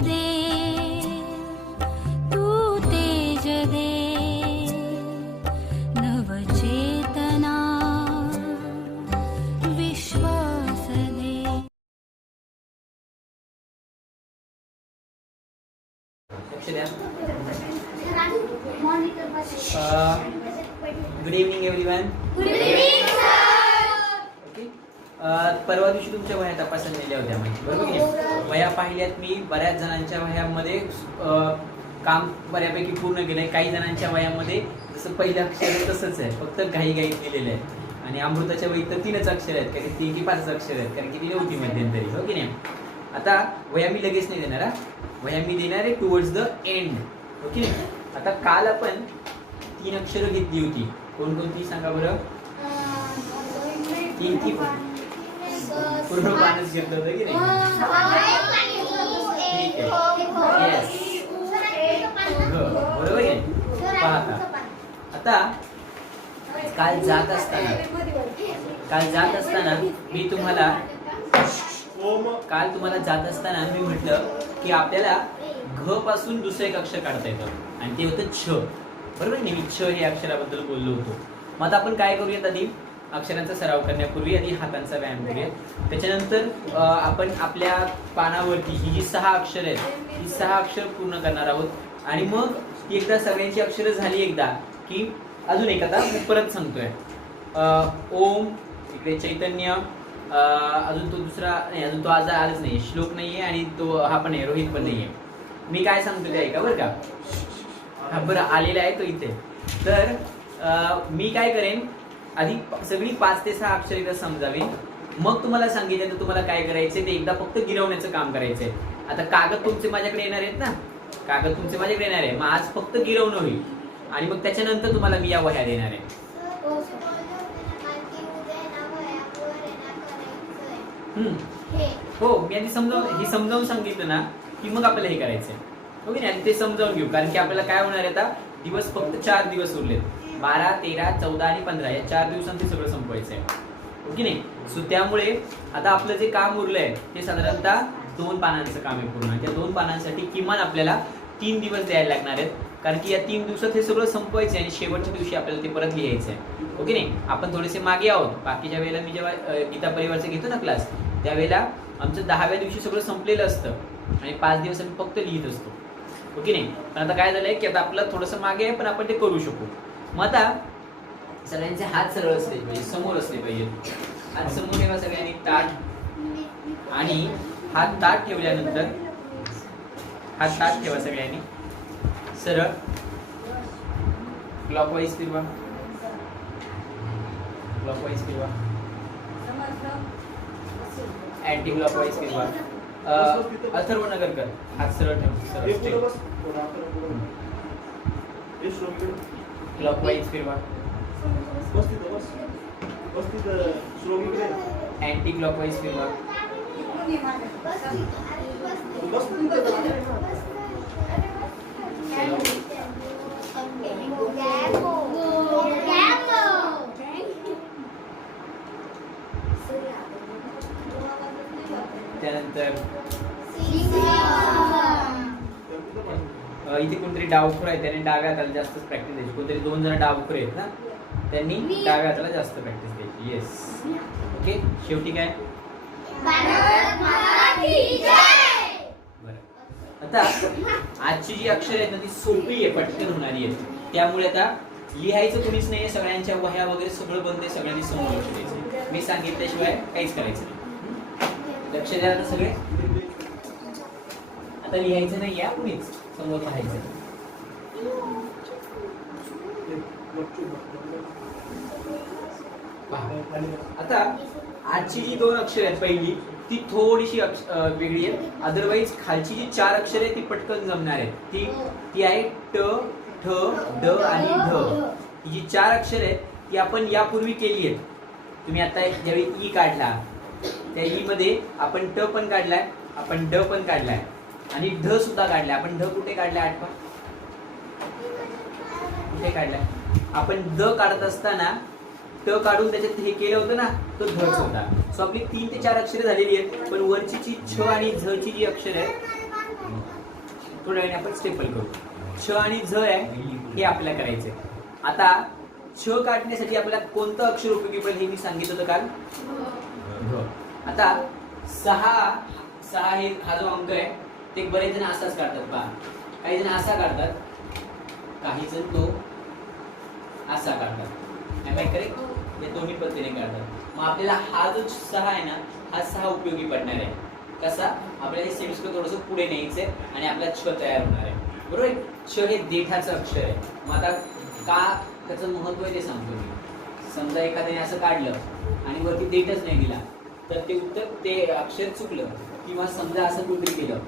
दे, तू तेज दे, नवचेतना विश्वास दे. Good evening everyone. ओके, परवा दिवशी तुमच्या वह्या तपासायला नेल्या होत्या माहिती, बरोबर की? वह्या पाहिल्यात मी. बऱ्याच जणांच्या वह्यामध्ये काम बऱ्यापैकी पूर्ण केलंय. काही जणांच्या वह्यामध्ये जसं पहिलं अक्षर तसंच आहे, फक्त घाईघाईत लिहिलेलं आहे. आणि अमृताच्या वहीत तर 3च अक्षर आहेत, कारण 3 की 5 अक्षर आहेत, कारण की ती नव्हती मध्यंतरी, हो की नाही? आता वह्या मी लगेच नाही देणार, वह्या मी देणार आहे टुवर्ड्स द एंड, हो की नाही? आता काल आपण 3 अक्षरं घेतली होती. कोणकोणती सांगा बरं? 3 की पूर्ण पानच घेतलं होतं की नाही? ठीक आहे, येस, बरोबर आहे. पाहता आता काल जात असताना मी तुम्हाला जात असताना मी म्हटलं की आपल्याला घ पासून दुसरं एक अक्षर काढता येतं आणि ते होतं छ, बरोबर नाही? मी छ हे अक्षराबद्दल बोललो होतो. मग आता आपण काय करूयात, आधी अक्षरांचा सराव करण्यापूर्वी आधी हातांचा व्यायाम करूयात. त्याच्यानंतर आपण आपल्या पानावरती ही जी 6 अक्षर आहेत, ही 6 अक्षर पूर्ण करणार आहोत. आणि मग एकदा सगळ्यांची अक्षरं झाली एकदा की अजून एक आता मी परत सांगतोय. ओम, इकडे चैतन्य, अजून तो दुसरा नाही, अजून तो आज आलाच नाही, श्लोक नाहीये आणि तो हा पण आहे, रोहित पण नाहीये. मी काय सांगतो ते ऐका बरं का. हा बरं आलेला आहे तो इथे. तर मी काय करेन, आधी सगळी 5 ते 6 अक्षर एकदा समजावी, मग तुम्हाला सांगितलं तुम्हाला काय करायचंय ते एकदा फक्त गिरवण्याचं काम करायचंय. आता कागद तुमचे माझ्याकडे येणार आहेत ना, कागद तुमचे माझ्याकडे येणार आहे. मग आज फक्त गिरवणं होईल आणि मग त्याच्यानंतर तुम्हाला मी या वह्या देणार आहे. हो, मी आधी समजावून सांगितलं ना की मग आपल्याला हे करायचंय, ओके नाही? आणि ते समजावून घेऊ, कारण की आपल्याला काय होणार आहे, आता दिवस फक्त 4 दिवस उरलेत. 12, 13, 14 आणि 15 या 4 दिवसांत ते सगळं संपवायचंय, ओके नाही? सो त्यामुळे आता आपलं जे काम उरलंय ते साधारणतः 2 पानांचं काम आहे पूर्ण. त्या 2 पानांसाठी किमान आपल्याला 3 दिवस द्यायला लागणार आहेत, कारण की या 3 दिवसात हे सगळं संपवायचं आहे आणि शेवटच्या दिवशी आपल्याला ते परत लिहायचं आहे, ओके नाही? आपण थोडेसे मागे आहोत. बाकीच्या वेळेला मी जेव्हा गीता परिवारचा घेतो ना क्लास, त्यावेळेला आमचं 10व्या दिवशी सगळं संपलेलं असतं आणि 5 दिवस आम्ही फक्त लिहित असतो, ओके नाही? पण आता काय झालंय की आता आपलं थोडंसं मागे आहे, पण आपण ते करू शकू. मग आता सगळ्यांचे हात सरळ असले पाहिजे, समोर असले पाहिजे. हात समोर ठेवा सगळ्यांनी, ताट, आणि हात ताट ठेवल्यानंतर हात ताट ठेवा सगळ्यांनी, सरळ क्लॉकवाईज फिरवा, क्लॉकवाईज फिरवा, अँटी क्लॉकवाईज फिरवा. अथर्व नगरकर, हात सरळ ठेवा, क्लॉकवाईज फिरवा, अँटी क्लॉकवाईज फिरवा. त्यानंतर इथे कोणतरी डावखोर आहे, त्याने डाव्या हाताला जास्त प्रॅक्टिस द्यायची. कोणतरी 2 जण डावखोर आहेत ना, त्यांनी डाव्या हाताला जास्त प्रॅक्टिस द्यायची. Yes, okay. शेवटी काय, बरं. आता आजची जी अक्षर आहेत ना ती सोपी आहे, पटकन होणारी आहे. त्यामुळे आता लिहायचं कुणीच नाही, सगळ्यांच्या वह्या वगैरे सगळं बंद आहे, सगळ्यांनी समोर लक्ष द्यायचं. मी सांगितल्याशिवाय काहीच करायचं नाही. लक्ष द्या आता सगळे. आता लिहायचं नाही या कुणीच, समोर पाहायचं. आता आजची जी 2 अक्षर आहेत, पहिली ती थोडीशी वेगळी आहे. अदरवाईज खालची जी 4 अक्षर आहेत ती पटकन जमणार आहेत. ती आहे ट, ठ, ड आणि ध. ही जी 4 अक्षर आहेत ती आपण यापूर्वी केली आहेत. तुम्ही आता ज्यावेळी ई काढला त्या ई मध्ये आपण ट पण काढलाय, आपण ड पण काढलाय आणि ढ सुद्धा काढलाय. आपण ढ कुठे काढलाय, आठवा कुठे काढलाय? आपण द काढत असताना ट काढून त्याच्यात हे केलं होतं ना, तो धच होता. सो आपली 3 ते 4 अक्षरे झालेली आहेत. पण वरची जी छ आणि झ ची जी अक्षर आहेत थोड्या वेळाने आपण स्टेपल करू. छ आणि झ आहे हे आपल्याला करायचंय. आता छ काढण्यासाठी आपल्याला कोणतं अक्षर उपयोगी पडेल हे मी सांगितलं होतं काल. घ. आता सहा हे हा जो अंक आहे ते बरेच जण असाच काढतात. पहा, काही जण असा काढतात, काही जण तो असा काढतात. Am I correct? हे दोन्ही पद्धतीने काढतात. मग आपल्याला हा जो 6 आहे ना, हा 6 उपयोगी पडणार आहे. कसा? आपल्याला हे सेमिस्टर थोडंसं पुढे न्यायचंय आणि आपला छ तयार होणार आहे. बरोबर आहे? छ हे देठाचं अक्षर आहे. मग आता का त्याचं महत्व आहे ते सांगतो मी. समजा एखाद्याने असं काढलं आणि वरती देठच नाही दिला तर ते उत्तर ते अक्षर चुकलं. किंवा समजा असं कुठे केलं,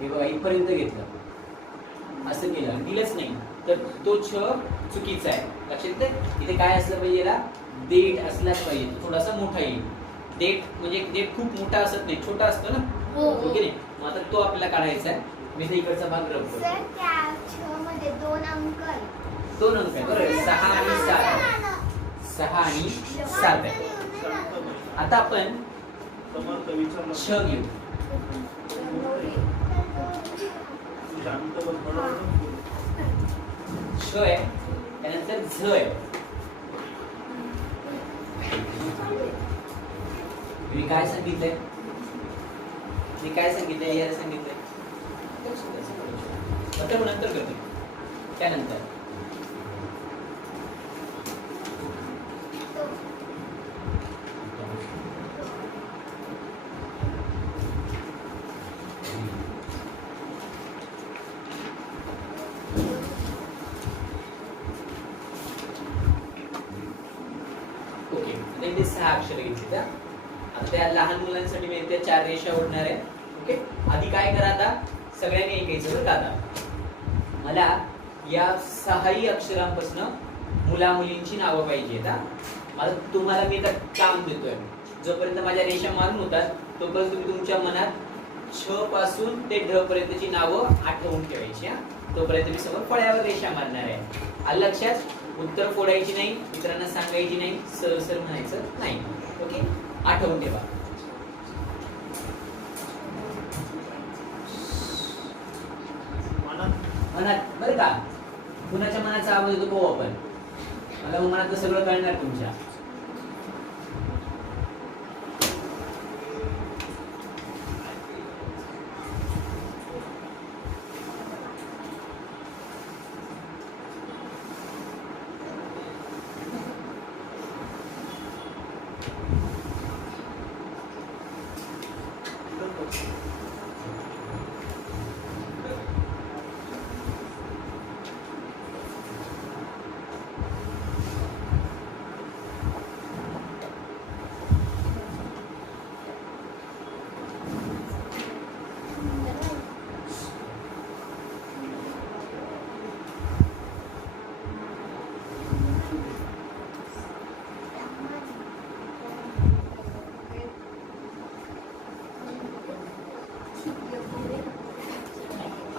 हे बघा इथपर्यंत घेतलं, असं केलं दिलंच नाही तर तो छ चुकीचा आहे. लक्षात येतं? इथे काय असलं पाहिजे, याला देठ असलाच पाहिजे. थोडासा मोठा येईल. देठ म्हणजे देठ खूप मोठा असत नाही, छोटा असतो ना, हो की नाही? मग आता तो आपल्याला काढायचा आहे. मी ते इकडचा भाग रब करतो. सर त्या छ मध्ये 2 अंक आहे. 2 अंक आहे बरोबर. 6 आणि 7. 6 आणि 7 आहे. आता आपण छ घेऊ. छ आहे, त्यानंतर झ आहे. मी काय सांगितलंय? याला सांगितलंय आता नंतर करतो. त्यानंतर ओके, ते 6 अक्षर घेतली. आता त्या लहान मुलांसाठी मी त्या 4 रेषा ओढणार आहे. ओके, आधी काय करा, आता सगळ्यांनी ऐकायचं बरं का. आता मला या 6ही अक्षरांपासून मुला मुलींची नावं पाहिजेत. मला तुम्हाला मी आता काम देतोय. जोपर्यंत माझ्या रेषा मारून होतात तोपर्यंत तुम्ही तुमच्या मनात छ पासून ते ढ पर्यंतची नावं आठवून ठेवायची. तोपर्यंत मी समोर फळ्यावर रेषा मारणार आहे. आलं लक्षात? उत्तर फोडायची नाही, मित्रांना सांगायची नाही, सर म्हणायचं नाही. ओके, आठवून ठेवा. मनात बरं का, कुणाच्या मनाचा आवाज येतो पाहू आपण. मला मनात सगळं कळणार तुमच्या.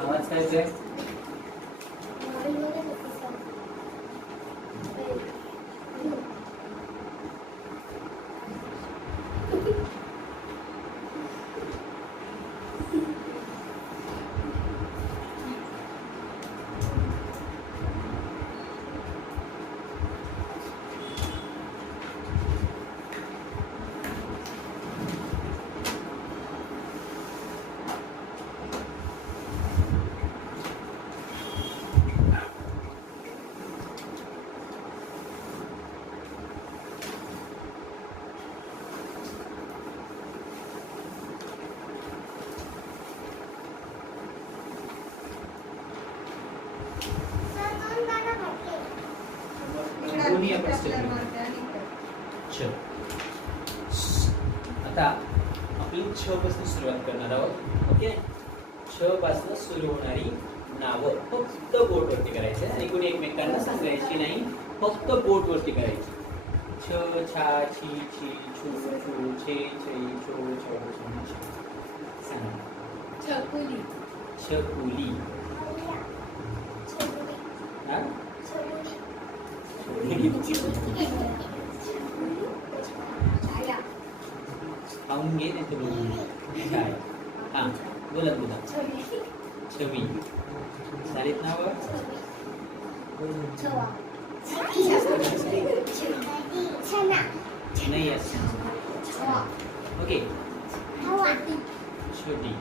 आवाज काय येतोय? दोन्ही आपण step छ. आता आपली छ पासून सुरुवात करणार आहोत. ओके, छ पासून सुरू होणारी नावं फक्त बोट वरती करायचं आणि कोणी एकमेकांना सांगायची नाही, फक्त बोट वरती करायची. छ, छा, छी, छी, छू, छू, छे, छे, छो, छो, छो, छो. सांगा. छकुली. छकुली. हा? खाऊन घे नाही तर छाया. हा बोला बोला. छवी झालीत नाव. नाही ओके. छोटी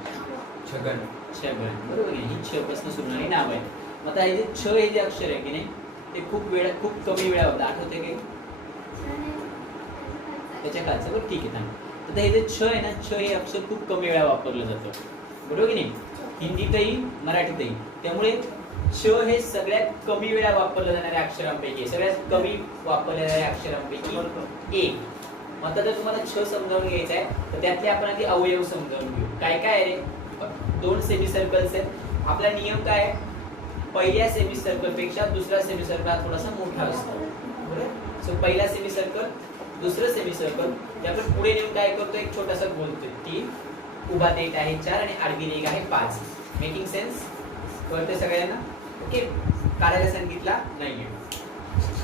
छगन छगन बरोबर आहे. ही छ पासून सुरू होणारी नाव आहे. मग आता हे जे छ हे जे अक्षर आहे की नाही ते खूप कमी वेळा होतं. आठवते की त्याच्या खालचं बरं ठीक आहे ना. तर हे जे छ आहे ना छ हे अक्षर खूप कमी वेळा वापरलं जातं बरोबर की नाही. हिंदीतही मराठीतही. त्यामुळे छ हे सगळ्यात कमी वेळा वापरल्या जाणाऱ्या अक्षरांपैकी सगळ्यात कमी वापरल्या जाणाऱ्या अक्षरांपैकी एक. मग आता जर तुम्हाला छ समजावून घ्यायचं आहे तर त्यातले आपण आधी अवयव समजावून घेऊ. काय काय आहे रे. 2 सेमी सर्कल्स आहेत. आपला नियम काय आहे. पहिल्या सेमी सर्कल पेक्षा दुसरा सेमी सर्कल हा थोडासा मोठा असतो बरोबर. सो पहिला सेमी सर्कल दुसरं सेमी सर्कल ते आपण पुढे नेऊन काय करतो एक छोटासा बोलतोय 3 उभा रेट आहे 4 आणि आडवी रेघ आहे 5. मेकिंग सेन्स कळतंय सगळ्यांना. ओके काढायला सांगितला नाहीये.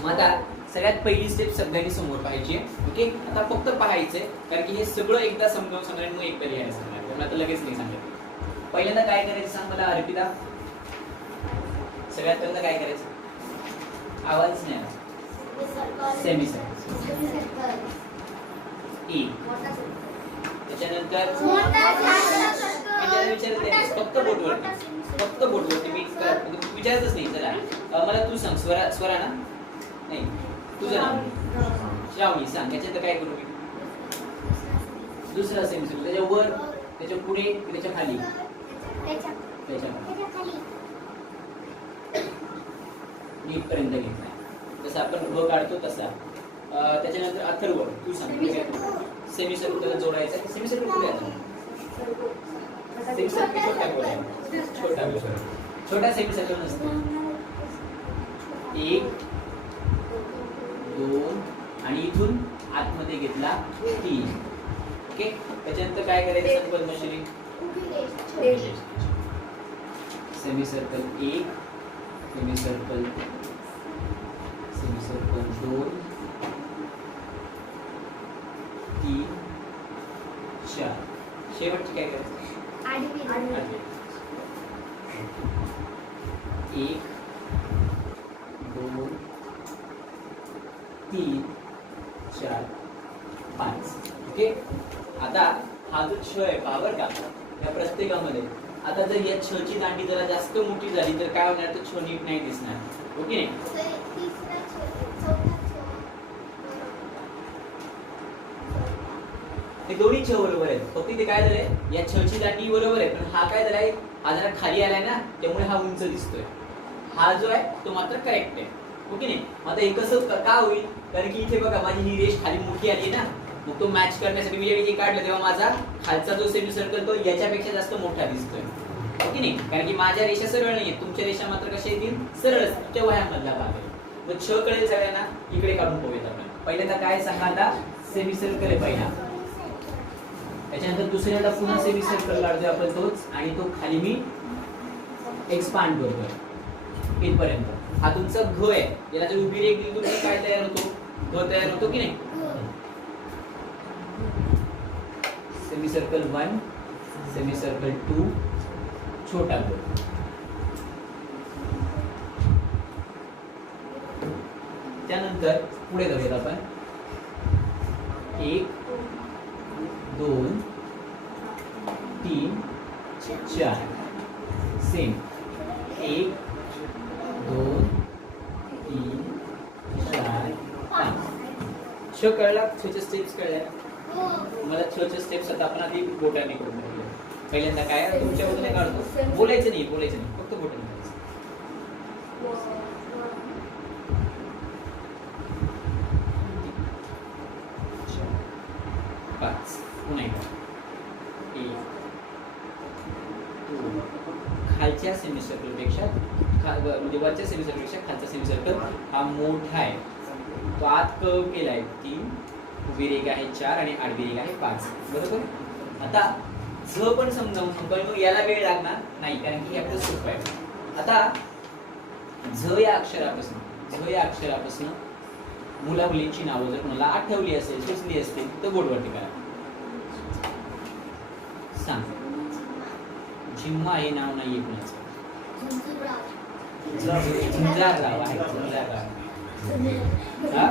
मग आता सगळ्यात पहिली स्टेप सगळ्यांनी समोर पाहिजे. ओके आता फक्त पाहायचंय कारण की हे सगळं एकदा समजावून सांगणार मग एकदा लिहायला सांगणार. त्यामुळे आता लगेच नाही सांगत. पहिल्यांदा काय करायचं सांग मला अर्पिता. सगळ्यात पहिल्यांदा काय करायचं. आवाज नाही आला. Semi circle E. त्याच्यानंतर विचारते फक्त बोटवरती मी विचारतच नाही. चला मला तू सांग. स्वरा ना नाही तुझं नाव श्रावणी सांग. याच्यात काय करू मी. दुसरा सेमी सर्कल त्याच्या वर त्याच्या पुढे त्याच्या खाली त्याच्या इथपर्यंत घेतला. जसं आपण व काढतो तसा. त्याच्यानंतर अथर्व तू सांग. सेमी सर्कल जोडायचा. सेमी सर्कल कुठे आहे. सेमी सर्कल छोटा सेमी सर्कल नसतो. 1 2 आणि इथून आतमध्ये घेतला 3. ओके त्याच्यानंतर काय करायचं सांग Padmashri. Semi circle 1 semi circle 2 3 4. शेवटची काय करायचं. 1 2 3 4 5. ओके आता हा जो छ आहे पावर का या प्रत्येकामध्ये. आता जर या छ ची दांडी जरा जास्त मोठी झाली तर काय होणार. तर छ नीट नाही दिसणार. ओके ते दोन्ही छ बरोबर आहेत. फक्त इथे काय झालंय या छ ची दांडी बरोबर आहे पण हा काय झालाय हा जरा खाली आलाय ना त्यामुळे हा उंच दिसतोय. हा जो आहे तो मात्र करेक्ट आहे. ओके नाही. आता हे कसं का होईल कारण की इथे बघा माझी ही रेष खाली मोठी आली ना मग तो मॅच करण्यासाठी मी हे काढलं तेव्हा माझा खालचा जो सेमी सर्कल तो याच्यापेक्षा जास्त मोठा दिसतोय. ओके नाही कारण की माझ्या रेषा सरळ नाहीये. तुमच्या रेषा मात्र कशा येतील सरळ तुमच्या वह्यांमधला भाग आहे. मग छ कळेल सगळ्यांना. इकडे काढून पाहूयात आपण. पहिल्यांदा काय सांगा आता सेमी सर्कल आहे पहिला. त्याच्यानंतर दुसऱ्याला पुन्हा सेमी सर्कल काढतोय आपण तोच आणि तो खाली मी एक्सपांड करतोय इथपर्यंत. हा तुमचा घ आहे. याला जर उभी रेघ दिली तुमचा काय तयार होतो. घ तयार होतो की नाही. सेमी सर्कल 1 सेमी सर्कल 2 छोटा घ. त्यानंतर पुढे जाऊयात आपण. 1 2 3 4 सेम. 1 2 3 4 5. छ कळला. छच्या स्टेप्स कळल्या. मला छच्या स्टेप्स आता आपण आधी बोटाने करून बघूया. पहिल्यांदा काय तुमच्या बोटाने काढतो. बोलायचं नाही फक्त बोटाने काढायचं. पुन्हा एकदा. 1 2 खालच्या सेमी सर्कल पेक्षा म्हणजे वरच्या सेमी सर्कल पेक्षा खालचा सेमी सर्कल हा मोठा आहे. तो आत कर्व केलाय 3 उभी रेघ आहे 4 आणि आडवी रेघ आहे 5 बरोबर. आता झ पण समजावून सांगतो मग याला वेळ लागणार नाही कारण की हे आपलं सोपं आहे. आता झ या अक्षरापासून मुला मुलींची नावं जर कोणाला आठवली असेल सुचली असतील तर बोर्डवरती करा. सांग. झिम्मा हे नाव नाहीये कुणाचं. झुंजारराव आहे, झुंजारराव. हा?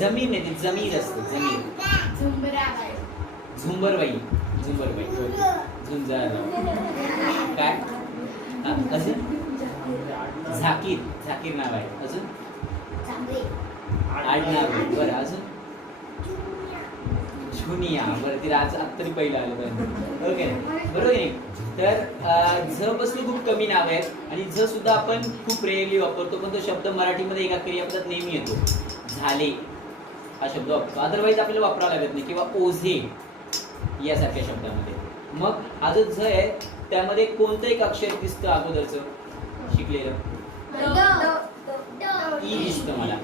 जमीन आहे ती, जमीन असते जमीन. झुंबरबाई, झुंबरबाई, झुंजारराव. काय हा, अजून झाकीर, झाकीर नाव आहे. अजून आडनाव आहे. बरं अजून झुनिया. बरं ते आज तरी पहिलं आलं बरं. ओके बरोबर आहे. तर झ पासून खूप कमी नाव आहेत आणि झ सुद्धा आपण खूप रेअरली वापरतो, पण तो शब्द मराठीमध्ये एका क्रियापदात नेहमी येतो. झाले हा शब्द वापरतो, अदरवाईज आपल्याला वापरावा लागत नाही. किंवा ओझे यासारख्या शब्दामध्ये. मग हा जो झ आहे त्यामध्ये कोणतं एक अक्षर दिसतं अगोदरचं शिकलेलं? ई दिसतं मला.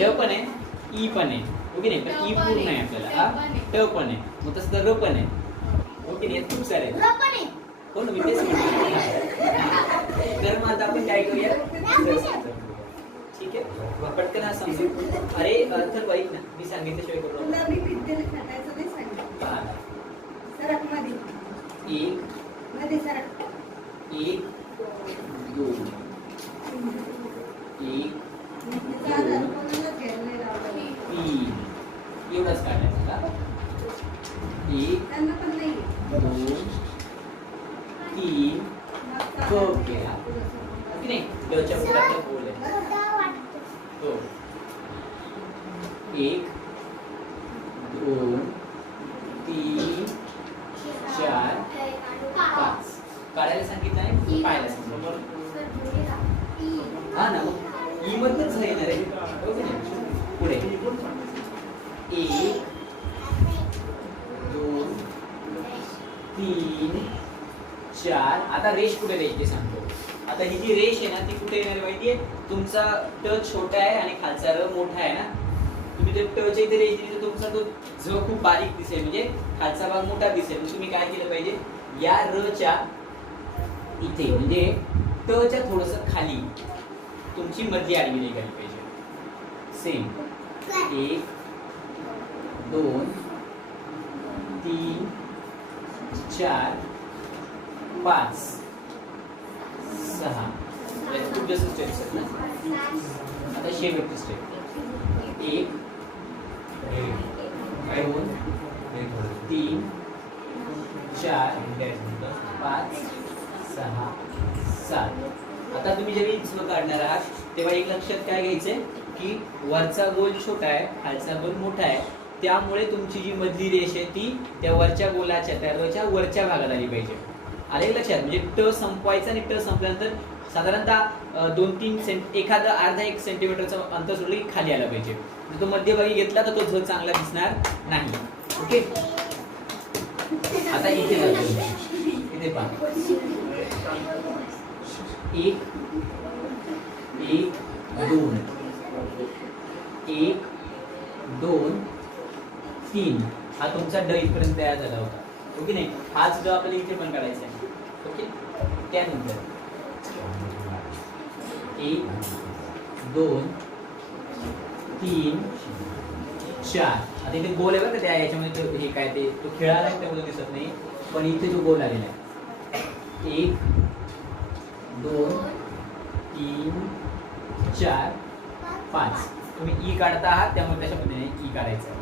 ड पण आहे, ई पण आहे. ओके नाही, पण ई पूर्ण आहे आपल्याला. हा ट पण आहे, मग तसं तर र पण आहे. ओके नाही, खूप सारे हो ना, मी तेच म्हणतो. तर मग आता आपण काय करूया, ठीक आहे. मग पटकन हा समजू. अरे तर वाईट ना, मी सांगितल्याशिवाय करू एक एक दोन एक दोन तीन एवढंच काढायचं का? एक दोन तीन ओके. नाही डच्या पुढे आपलं बोल आहे. हो एक दोन तीन चार पाच काढायला सांगितलं आहे, पाहायला सांगितलं. हा ना, मग ई मधनच येणार आहे. ओके पुढे एक दोन तीन चार. आता रेष कुठे द्यायची सांगतो. आता ही जी रेष आहे ना ती कुठे येणार माहितीये? तुमचा ट छोटा आहे आणि खालचा र मोठा आहे ना. तुम्ही ते टच्या इथे रेष दिली तर तुमचा तो झ खूप बारीक दिसेल, म्हणजे खालचा भाग मोठा दिसेल. मग तुम्ही काय केलं पाहिजे, या र च्या इथे म्हणजे ट च्या थोडस खाली तुमची मधली आडवी रेघ आली पाहिजे. सेम एक दोन तीन चार पाच सहा. खूप जास्त स्टेप्स आहेत ना. आता शेवटची स्टेप एक दोन तीन चार पाच सहा सात. आता तुम्ही जेव्हा झ काढणार आहात तेव्हा एक लक्षात काय घ्यायचंय की वरचा गोल छोटा आहे, खालचा गोल मोठा आहे. त्यामुळे तुमची जी मधली रेष आहे ती त्या वरच्या गोलाच्या त्या रच्या वरच्या भागात आली पाहिजे. आले लक्षात? म्हणजे ट संपवायचा आणि ट संपल्यानंतर साधारणतः 2-3 एखादा अर्धा 1 सेंटीमीटरचं अंतर सोडलं की खाली आला पाहिजे. जर तो मध्यभागी घेतला तर तो झ चांगला दिसणार नाही. ओके. आता इथे इथे पहा एक एक दोन एक दोन तीन. हा तुमचा ड इथपर्यंत तयार झाला होता. ओके नाही, हाच ड आपल्याला इथे पण काढायचा आहे. ओके. त्यानंतर एक दोन तीन चार. आता इथे गोल आहे बघा का, त्या याच्यामध्ये तो हे काय ते तो खेळायला आहे तेवढं दिसत नाही, पण इथे जो गोल आलेला आहे. एक दोन तीन चार पाच. तुम्ही ई काढता आहात त्यामुळे त्याच्या पद्धतीने ई काढायचं आहे.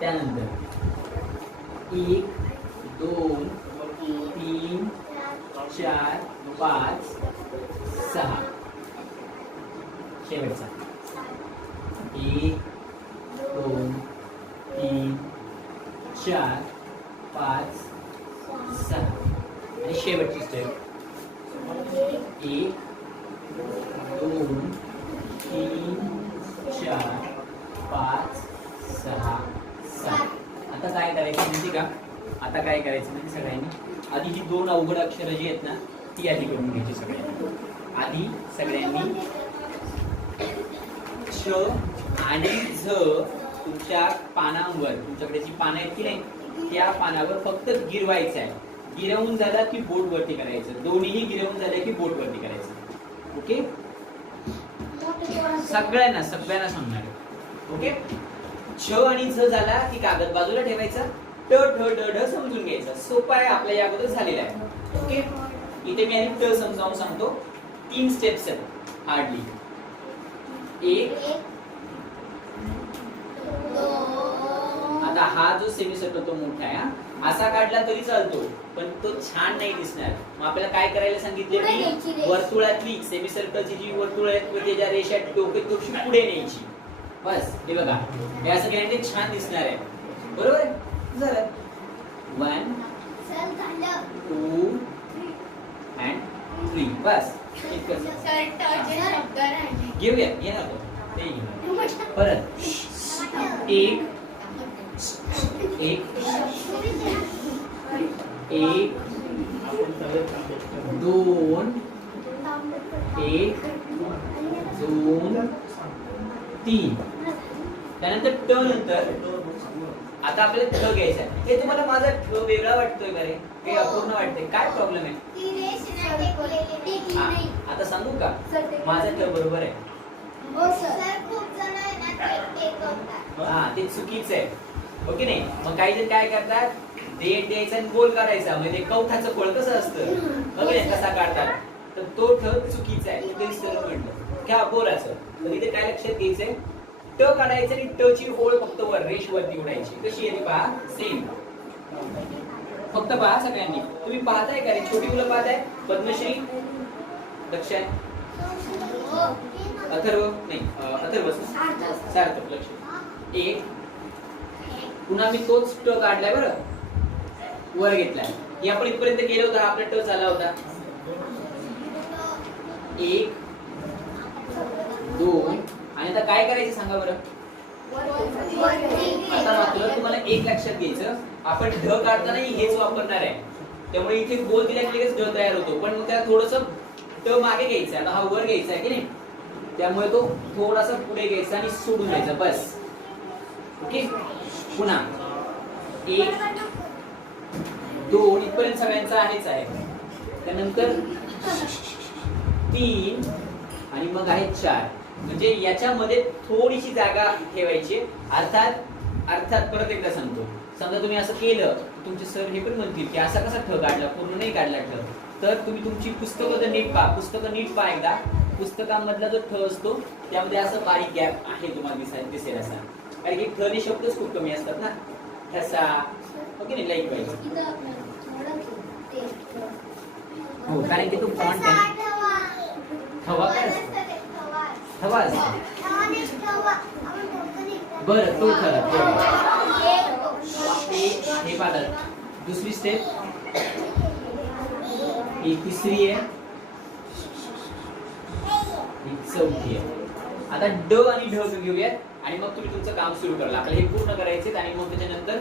त्यानंतर एक दोन तीन चार पाच सहा. शेवटचा एक दोन तीन चार पाच सहा. आणि शेवटची स्टेप एक दोन तीन चार पाच सहा सात. आता काय करायचं माहिती का? आता काय करायचं म्हणजे सगळ्यांनी आधी ही 2 अवघड अक्षरं जी आहेत ना ती आधी करून घ्यायची. सगळ्यांनी आधी सगळ्यांनी छ आणि झ तुमच्या पानांवर, तुमच्याकडे जी पानं आहेत की नाही त्या पानावर फक्त गिरवायचं आहे. गिरवून झाला की बोट वरती करायचं. दोन्हीही गिरवून झाले की बोट वरती करायचं. ओके. सगळ्यांना सांगणार. ओके. छ आणि झ झाला की कागद बाजूला ठेवायचा ट ढ ड ढ समजून घ्यायचं. सोपा आहे, आपल्या या अगोदर झालेला आहे. ओके, इथे मी आधी ट समजावून सांगतो. 3 स्टेप्स आहेत हार्डली. 1, आता हा जो सेमी सर्कल तो मोठा आहे, असा काढला तरी चालतो, पण तो छान नाही दिसणार. मग आपल्याला काय करायला सांगितले पुढे न्यायची की रेष. वर्तुळातली सेमी सर्कलची जी वर्तुळ आहेत किंवा त्याच्या रेषा डोके थोडीशी पुढे न्यायची. बस, हे बघा, हे असं केल्याने ते छान दिसणार आहे. बरोबर आहे? झालं. 1, चल झालं. 2 and 3. बस इतकंच. घेऊया, ये ना तो. ते घेऊया. परत 1 1 1 2 1 2 3. त्यानंतर ट नंतर आता आपल्याला ठ घ्यायचा आहे. हे तुम्हाला माझा ठ वेगळा वाटतोय का रे? हे अपूर्ण वाटतंय, काय प्रॉब्लेम आहे? ती रेष नाही टेकलेली हा, नाही. आता सांगू का? माझा ठ बरोबर आहे. हो सर, खूप जण आहे ना ते टेकवतात. हा, ते चुकीचं आहे. ओके नाही? मग काही जण काय करतात, देठ द्यायचा आणि गोल काढायचा. म्हणजे कवठाचं फळ कसं असतं बघ कसा काढतात, तर तो ठ चुकीचा आहे. ते सरळ म्हटलं घ्या बोलाचं. तर इथे काय लक्षात घ्यायचंय, ट काढायचं आणि ट ची ओळ फक्त वर रेष वरती उडायची. कशी येते पहा, सेम. फक्त पहा सगळ्यांनी. तुम्ही पाहताय का रे? छोटी मुलं पाहताय? पद्मश्री, लक्ष आहे, अथर्व नाही, अथर्व सार्थक, लक्ष. 1 पुन्हा मी तोच ट काढलाय बरं, वर घेतलाय. हे आपण इथपर्यंत गेलो होतो, आपला ट झाला होता. 1 2 आणि आता काय करायचं सांगा बरं. आता मात्र तुम्हाला एक लक्षात घ्यायचं, आपण ढ काढताना हेच वापरणार आहे. त्यामुळे इथे गोल दिल्या की लगेच ढ तयार होतो, पण मग त्याला थोडंसं ट मागे घ्यायचं. आता हा वर घ्यायचा आहे की नाही, त्यामुळे तो थोडासा पुढे घ्यायचा आणि सोडून द्यायचा. बस. ओके, पुन्हा 1 2 इथपर्यंत सगळ्यांचा आहेच आहे. त्यानंतर 3 आणि मग आहे 4. म्हणजे याच्यामध्ये थोडीशी जागा ठेवायची. अर्थात परत एकदा सांगतो, समजा तुम्ही असं केलं, तुमचे सर हे पण म्हणतील की असा कसा ठ काढला, पूर्ण नाही काढला ठ. तर तुम्ही तुमची पुस्तकं जर नीट पहा, एकदा. पुस्तकांमधला जो ठ असतो त्यामध्ये असं बारीक गॅप आहे, तुम्हाला दिसेल असा. कारण की ठ शब्दच खूप कमी असतात ना. ठसा, ओके नाही, लाईक पाहिजे. हो, कारण की तो फॉन्ट आहे. हवा काय असतो? हवा असतो. बरं, तो ठरा. हे पाहतात. दुसरी स्टेप, ही तिसरी आहे, ही चौथी आहे. आता ड आणि ढ घेऊयात आणि मग तुम्ही तुमचं काम सुरू कराल. आपल्याला हे पूर्ण करायचे आणि मग त्याच्यानंतर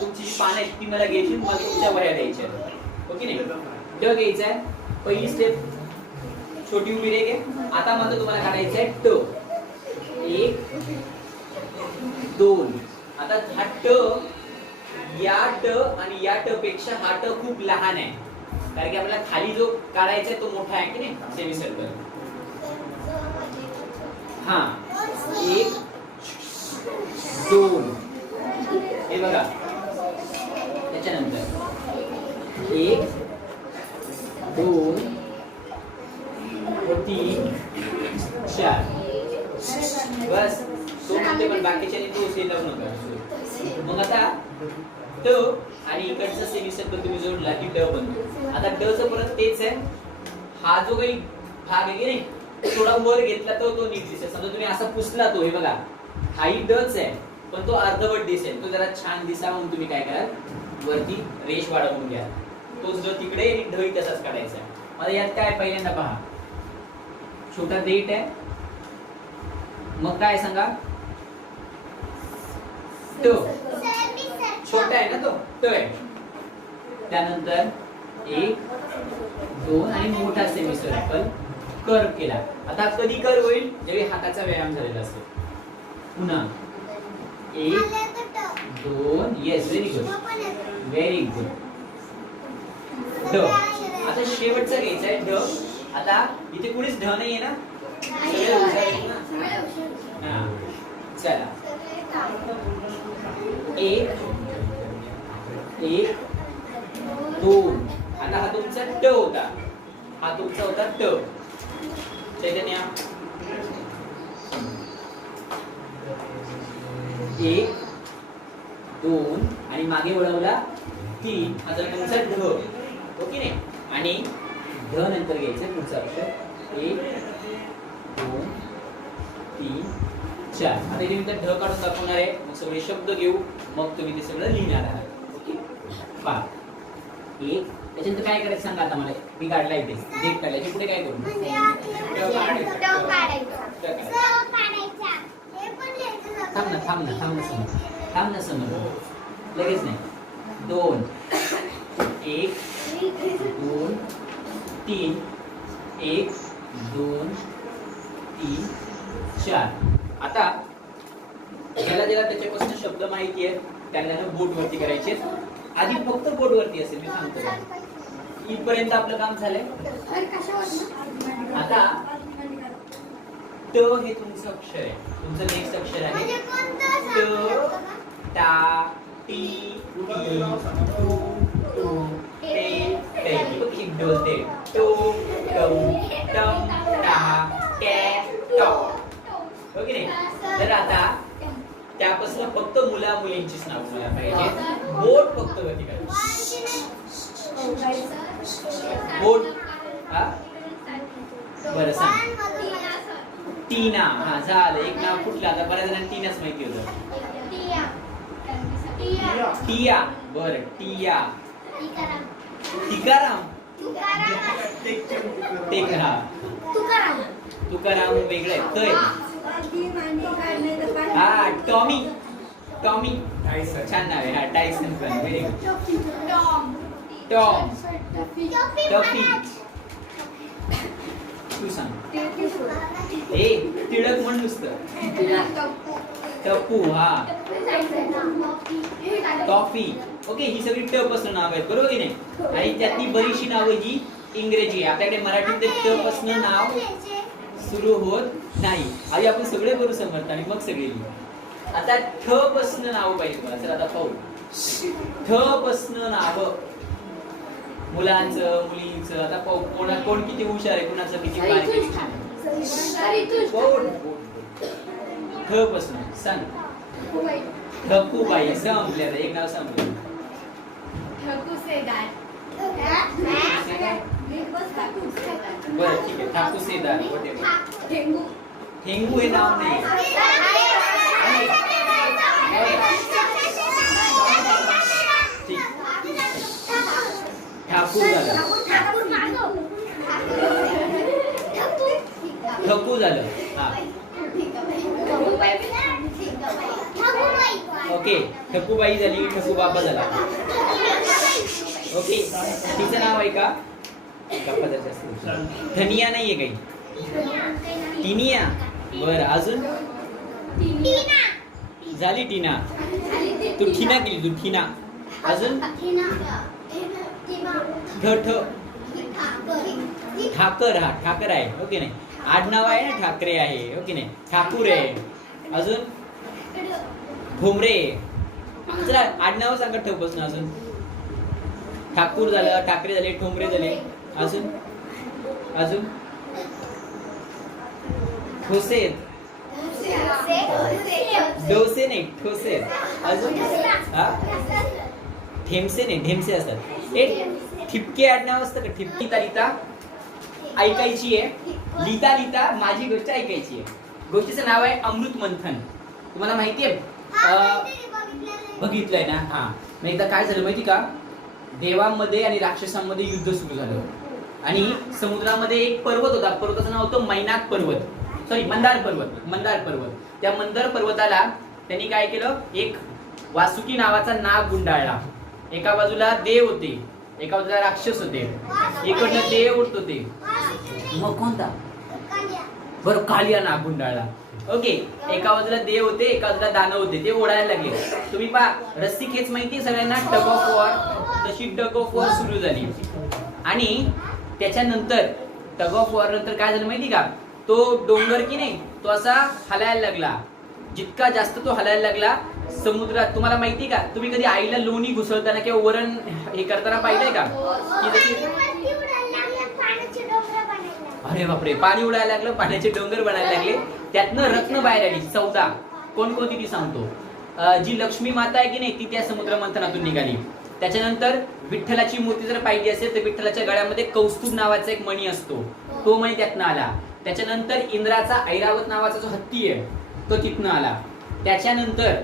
तुमची जी पानं आहेत ती मला घ्यायची, मला तुमच्या वह्या द्यायच्या. ओके नाही? ड घ्यायचा आहे, पहिली स्टेप छोटी उभी रेघ आहे. आता मात्र तुम्हाला काढायचं आहे ट. 1 2. आता हा ट, या ट आणि या ट पेक्षा हा ट खूप लहान आहे, कारण की आपल्याला खाली जो काढायचा आहे तो मोठा आहे की नाही, सेमी सर्कल. हा, 1 2. हे बघा, त्याच्यानंतर 1 2 3 4. बस, तो म्हणते पण बाकीच्याने तो उशीर लावू नका. मग आता ट आणि इकडचा सेमी सर्कल तुम्ही जोडला की ट बनतो. आता ट चं परत तेच आहे. हा जो काही भाग आहे की नाही, थोडा वर घेतला तर तो नीट दिसेल. समजा तुम्ही असा पुसला तो, हे बघा, हाही डच आहे पण तो अर्धवट दिसेल. तो जरा छान दिसा म्हणून तुम्ही काय कराल, वरती रेष वाढवून घ्या. तोच ड तिकडे आणि ढ तसाच काढायचा. मला यात काय, पहिल्यांदा पहा, छोटा देठ आहे, मग काय सांगा, ट. छोटा आहे ना तो, ट आहे. त्यानंतर 1 2 आणि मोठा सेमी सर्कल कर्व केला. आता कधी कर्व होईल, जेव्हा हाताचा व्यायाम झालेला असेल. पुन्हा 1 2. Yes, very good, very good. ढ. आता शेवटचा घ्यायचा आहे ढ. आता इथे कुणीच ढ नाहीये ना, सगळे हुशार आहेत ना. चला एक एक दोन. आता हा तुमचा ट होता, हा तुमचा होता ट. चैतन्य एक दोन आणि मागे वळवला 3. हा झाला तुमचा ढ. ओके नाही. आणि ढ नंतर घ्यायचं पुढचा अक्षर 1 2 3 4. आता इथे मी ढ काढून दाखवणार आहे. मग सगळे शब्द घेऊ, मग तुम्ही ते सगळं लिहिणार आहात. ओके पहा एक. त्याच्यानंतर काय करायचं सांगा आता मला. मी काढला इथे डेट काढल्याच्या पुढे काय करू? थांब ना समोर लगेच नाही. 2 1 2 3 1 2 3 4. आता ज्याला त्याच्यापासून शब्द माहिती आहे त्यांना बोट वरती करायचे. आधी फक्त बोट वरती असेल, मी सांगतो. इथपर्यंत आपलं काम झालंय. आता ट हे तुमचं अक्षर आहे, तुमचं नेक्स्ट अक्षर आहे ट टा टी टी टू टू टे टे. कशी डोलते टू टू टम टा टे टो. ओके नाही. तर आता त्यापासून फक्त मुला मुलींचीच नाव मला पाहिजे. बोट फक्त वरती करायचं. बोट हा बरं सांग. टीना. हा झालं एक नाव कुठलं. आता बऱ्याच जणांना टीनाच माहिती होतं. टिया. बरं टिया. टिकाराम. तुकाराम वेगळं आहे. तय हा टॉमी. टॉमी छान नाव आहे. हा टायसन पण व्हेरी गुड. टॉम. टफी. तू सांग. ए टिळक म्हण नुसतं. टप्पू. हा टॉफी. ओके ही सगळी ट पासून नाव आहेत बरोबर की नाही. आणि त्यातली बरीचशी नावं ही इंग्रजी आहे. आपल्याकडे मराठीत ट पासून नाव सुरू होत नाही. आधी आपण सगळे करू समर्थ आणि मग सगळे लिहू. आता ठ पासून नाव पाहिजे मला. चला आता पाहू. ठ पासून नाव मुलांचं मुलींचं. आता पाहू कोण किती हुशार आहे, कोणाचं किती बारीक आहे. ठ पासून सांग. ठकूबाई. संपले. एक नाव संपलं. बरं ठीक आहे. ठाकूसेदार. ठेंगू हे नाव नाही. ठाकूर झालं. ठकू झालं. हा ओके. ठकूबाई झाली. ठकू बाबा झाला. ओके तिचं नाव आहे का? धनिया नाहीये काही. टिनिया. बरं अजून झाली टीना. तू ठीना केली. तू ठीना. अजून ठाकर. हा ठाकर आहे. ओके नाही. आडनाव आहे ना ठाकरे आहे. ओके नाही. ठाकूर आहे. अजून ठोंबरे. चला आडनाव सांगा ठ पासून. अजून ठाकूर झालं. ठाकरे झाले. ठोंबरे झाले. अजून अजून ठोसे. डोसे नाही ठोसे. अजून हा ठेमसे नाही ढेमसे असतात. एक ठिपके आडनाव असतं का. ठिपकी. लिहिता ऐकायची आहे. लिहिता माझी गोष्ट ऐकायची आहे. गोष्टीचं नाव आहे अमृत मंथन. तुम्हाला माहिती आहे? बघितलंय ना. हा मग एकदा काय झालं माहिती का. देवांमध्ये आणि राक्षसांमध्ये युद्ध सुरू झालं आणि समुद्रामध्ये एक पर्वत होता. पर्वताचं नाव होतं मैनाक पर्वत. सॉरी मंदार पर्वत. त्या मंदार पर्वताला त्यांनी काय केलं. एक वासुकी नावाचा नाग गुंडाळला. एका बाजूला देव होते, एका बाजूला राक्षस होते. इकडनं देव उठत होते. मग कोणता. बरं कालिया नाग गुंडाळला. ओके एका बाजूला देव होते, एका बाजूला दानव होते. ते ओढायला लागले. तुम्ही पहा रस्सी खेच माहिती सगळ्यांना. Tug of war. तशी टग ऑफ वॉर सुरू झाली आणि त्याच्यानंतर टग ऑफ वॉर नंतर काय झालं माहिती का. तो डोंगर की नाही तो असा हलायला लागला. जितका जास्त तो हलायला लागला समुद्रात, तुम्हाला माहिती का, तुम्ही कधी आईला लोणी घुसळताना किंवा वरण हे करताना पाहिलंय का की जशी अरे बापरे, पाणी उडायला लागलं, पाण्याचे डोंगर बनायला लागले, त्यातनं रत्न बाहेर आली 14. कोणकोणती ती सांगतो. जी लक्ष्मी माता आहे की नाही ती त्या समुद्र मंथनातून निघाली. त्याच्यानंतर विठ्ठलाची मूर्ती जर पाहिली असेल तर विठ्ठलाच्या गळ्यामध्ये कौस्तुभ नावाचा एक मणी असतो, तो मणी त्यातनं आला. त्याच्यानंतर इंद्राचा ऐरावत नावाचा जो हत्ती आहे तो तिथनं आला. त्याच्यानंतर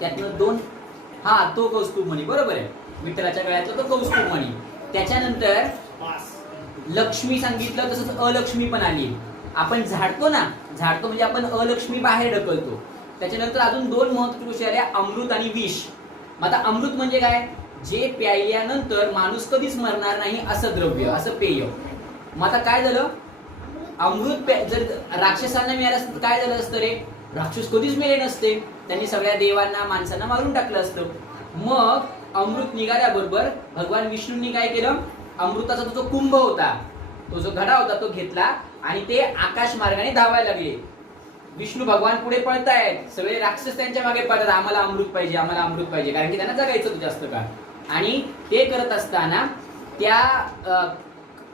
त्यातनं 2 तो कौस्तुभ मणी, बरोबर आहे, विठ्ठलाच्या गळ्यातला तो कौस्तुभ मणी. त्याच्यानंतर लक्ष्मी सांगितलं, तसंच अलक्ष्मी पण आली. आपण झाडतो म्हणजे आपण अलक्ष्मी बाहेर ढकलतो. त्याच्यानंतर अजून 2 महत्त्वाच्या गोष्टी आल्या, अमृत आणि विष. मग आता अमृत म्हणजे काय, जे प्यायल्यानंतर माणूस कधीच मरणार नाही असं द्रव्य, असं पेय. मग आता काय झालं, अमृत जर राक्षसांना मिळालं असतं तर काय झालं असतं रे, राक्षस कधीच मेले नसते, त्यांनी सगळ्या देवांना माणसांना मारून टाकलं असतं. मग अमृत निघाल्याबरोबर भगवान विष्णूंनी काय केलं, अमृताचा तो जो कुंभ होता, तो जो घडा होता तो घेतला आणि ते आकाश मार्गाने धावायला लागले. विष्णू भगवान पुढे पळतायत, सगळे राक्षस त्यांच्या मागे पळतात, आम्हाला अमृत पाहिजे, आम्हाला अमृत पाहिजे, कारण की त्यांना जगायचं होतं जास्त काळ. आणि ते करत असताना त्या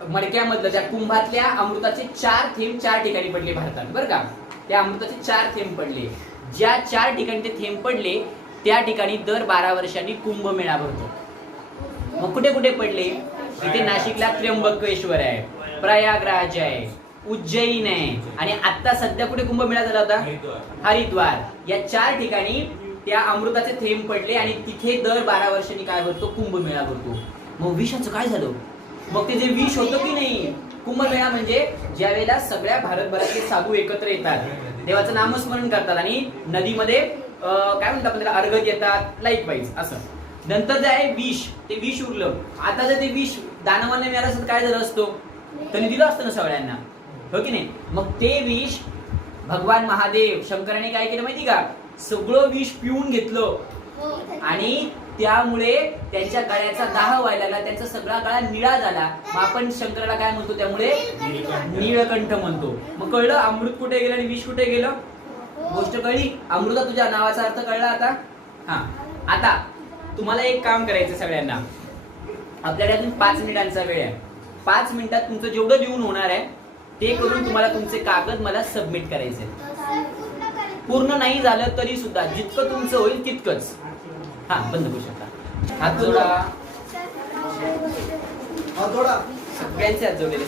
मडक्यामधलं, त्या कुंभातल्या अमृताचे 4 थेंब 4 ठिकाणी पडले भारतात, बरं का. त्या अमृताचे 4 थेंब पडले. ज्या 4 ठिकाणी ते थेंब पडले त्या ठिकाणी दर 12 वर्षांनी कुंभमेळा भरतो. मग कुठे कुठे पडले, इथे नाशिकला त्र्यंबकेश्वर आहे, प्रयागराज आहे, उज्जैन आहे, आणि आता सध्या कुठे कुंभमेळा झाला होता, हरिद्वार. या 4 ठिकाणी त्या अमृताचे थेंब पडले आणि तिथे दर 12 वर्षांनी काय भरतो, कुंभमेळा भरतो. मग विषाचं काय झालं, मग ते जे विष होतं की नाही, कुंभमेळा म्हणजे ज्या वेळेला सगळ्या भारतभरातले साधू एकत्र येतात, देवाचं नामस्मरण करतात आणि नदीमध्ये काय म्हणतात आपण त्याला, अर्घ्य येतात, लाईक वाईज असं. नंतर जे आहे विष, ते विष उरलं. आता जर ते विष दानवांना मिळालं असतं काय झालं असतो, त्यांनी दिलं असतं ना सगळ्यांना, हो की नाही. मग ते विष भगवान महादेव शंकराने काय केलं माहिती का, सगळं विष पिऊन घेतलं आणि त्यामुळे त्यांच्या गळ्याचा दाह व्हायला लागला, त्यांचा सगळा गळा निळा झाला. मग आपण शंकराला काय म्हणतो, त्यामुळे नीळकंठ म्हणतो. मग कळलं अमृत कुठे गेलं आणि विष कुठे गेलं, गोष्ट कळली. अमृता तुझ्या नावाचा अर्थ कळला आता. आता तुम्हाला एक काम करायचं सगळ्यांना, आपल्याकडे अजून 5 मिनिटांचा वेळ आहे. 5 मिनिटात तुमचं जेवढं लिहून होणार आहे ते करून तुम्हाला तुमचे कागद मला सबमिट करायचे. पूर्ण नाही झालं तरी सुद्धा जितकं तुमचं होईल तितकंच. बंद करू शकता. हात जोडा, सगळ्यांचे हात जोडलेले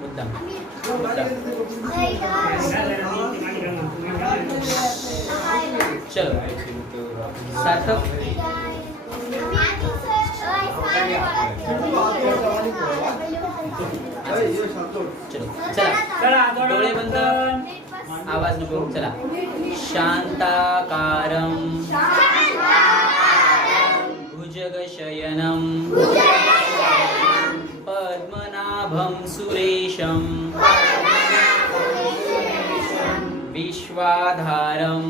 मुद्दाम. चलो सार्थक, चला डोळे बंद, आवाज नको. चला, शांताकारं भुजगशयनं पद्मनाभं सुरेशं विश्वाधारं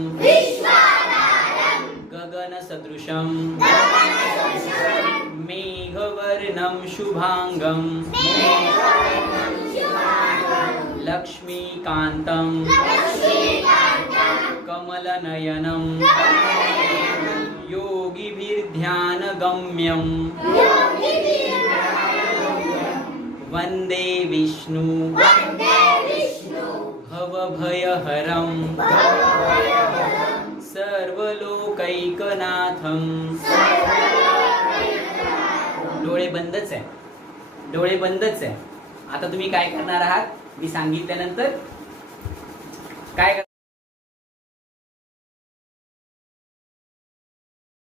गगनसदृशं मेघवर्णं शुभांगं लक्ष्मीकान्तं कमलनयनं योगिभिर्ध्यानगम्यं वन्दे विष्णु भवभयहरं सर्वलोकैकनाथं. डोळे बंदच आहे, डोळे बंदच आहे. आता तुम्ही काय करणार आहात, मी सांगितल्यानंतर काय